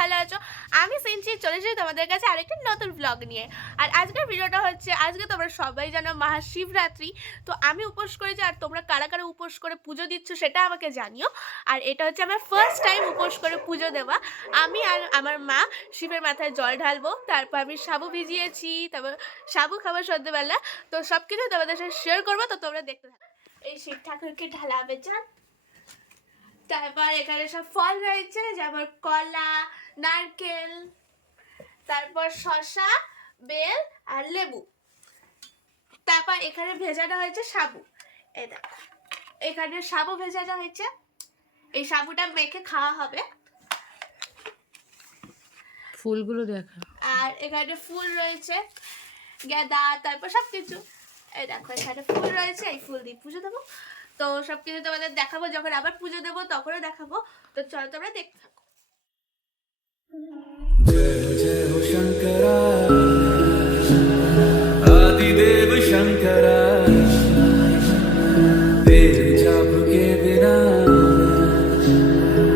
ভালো আছো? আমি সেঞ্চি চলে যাই তোমাদের কাছে আরেকটি নতুন ব্লগ নিয়ে। আর আজকের ভিডিওটা হচ্ছে, আজকে তোমরা সবাই জানো মহাশিবরাত্রি। তো আমি উপোস করেছি, আর তোমরা কারা কারা উপোস করে পুজো দিচ্ছ সেটা আমাকে জানিও। আর এটা হচ্ছে আমার ফার্স্ট টাইম উপোস করে পুজো দেওয়া। আমি আর আমার মা শিবের মাথায় জল ঢালবো, তারপর আমি সাবু ভিজিয়েছি, তারপর সাবু খাবার সন্ধ্যেবেলা তো সব কিছু তোমাদের সাথে শেয়ার করব, তো তোমরা দেখতে থাকো। এই শিব ঠাকুরকে ঢালাবে যান তারপর এখানে সব ফল রয়েছে যেমন কলা নারকেল তারপর শসা বেল আর লেবু। তারপর এখানে ভেজানো হয়েছে সাবু। এই দেখো এখানে সাবু ভেজানো হয়েছে। এই সাবুটা মেখে খাওয়া হবে। ফুলগুলো দেখা। আর এখানে ফুল রয়েছে গেঁদা তারপর সব কিছু এই দেখো এখানে ফুল রয়েছে এই ফুল দিয়ে পুজো দেবো। তো সব কিছু তোমাদের দেখাবো যখন আবার পুজো দেবো তখনও দেখাবো তো চলো তোমরা দেখতে থাকো जय जय हो शंकरा आदिदेव शंकरा तेरे जाप के बिना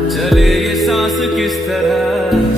चले ये सांस किस तरह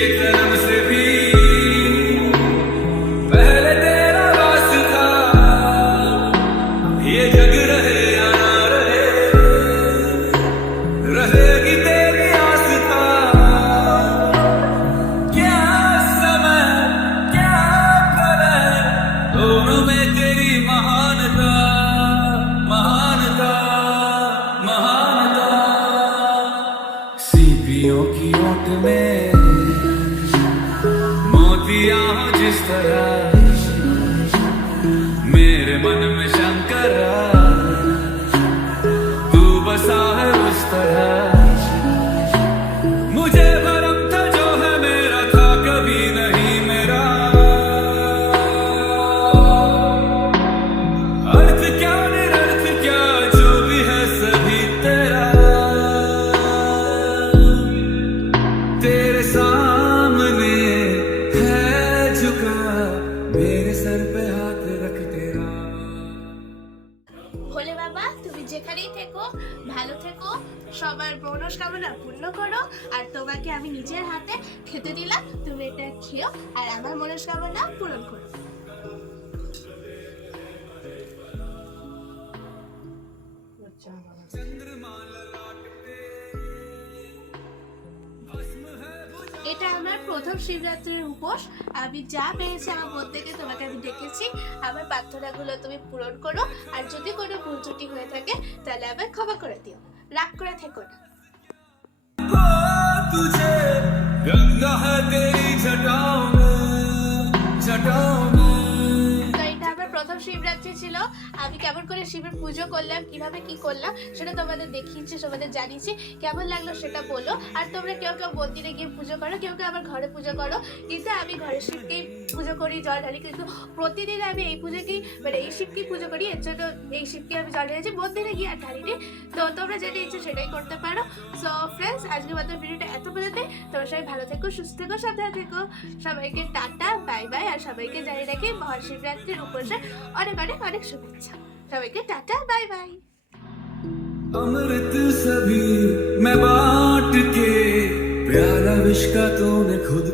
सीपियों की ओट में मोतिया जिस तरह सर पे हाथ रख तेरा ভোলে বাবা তুমি যেখানেই থেকো ভালো থেকো সবার মনস্কামনা পূর্ণ করো আর তোমাকে আমি নিজের হাতে খেতে দিলাম তুমি এটা খেও আর আমার মনস্কামনা পূরণ করো এটা আমার প্রথম শিবরাত্রির উপোস আমি যা পেয়েছি আমার মন থেকে তোমাকে আমি ডেকেছি আমার প্রার্থনাগুলো তুমি পূরণ করো আর যদি কোনো ভুল ত্রুটি হয়ে থাকে তাহলে আমায় ক্ষমা করে দিও রাগ করে থেকো না को तुझे गंगा है तेरी जटाओं में जटाओं में শিবরাত্রি ছিল। আমি কেমন করে শিবের পুজো করলাম, কীভাবে কি করলাম, সেটা তোমাদের দেখিয়েছি, তোমাদের জানিয়েছি। কেমন লাগল সেটা বলো। আর তোমরা কেউ কেউ মন্দিরে গিয়ে পুজো করো, কেউ কেউ আবার ঘরে পুজো করো। কিন্তু আমি ঘরে শিবকেই পুজো করি জল ঢালি কিন্তু প্রতিদিন আমি এই পুজোকেই মানে এই শিবকেই পুজো করি এর জন্য এই শিবকে আমি জল ঢালিছি মন্দিরে গিয়ে আর ঢালিনি তো তোমরা যেটা ইচ্ছে সেটাই করতে পারো সো ফ্রেন্ডস আজকে মাত্র ভিডিওটা এত পর্যন্ত তোমরা সবাই ভালো থেকো সুস্থ থেকো সাবধানে থেকো সবাইকে টাটা বাই বাই আর সবাইকে জানিয়ে রাখি মহাশিবরাত্রির উপসে অনেক অনেক অনেক শুভেচ্ছা সবাইকে টাটা বাই বাই अमृत सभी मैं बांट के प्याला विष का तूने खुद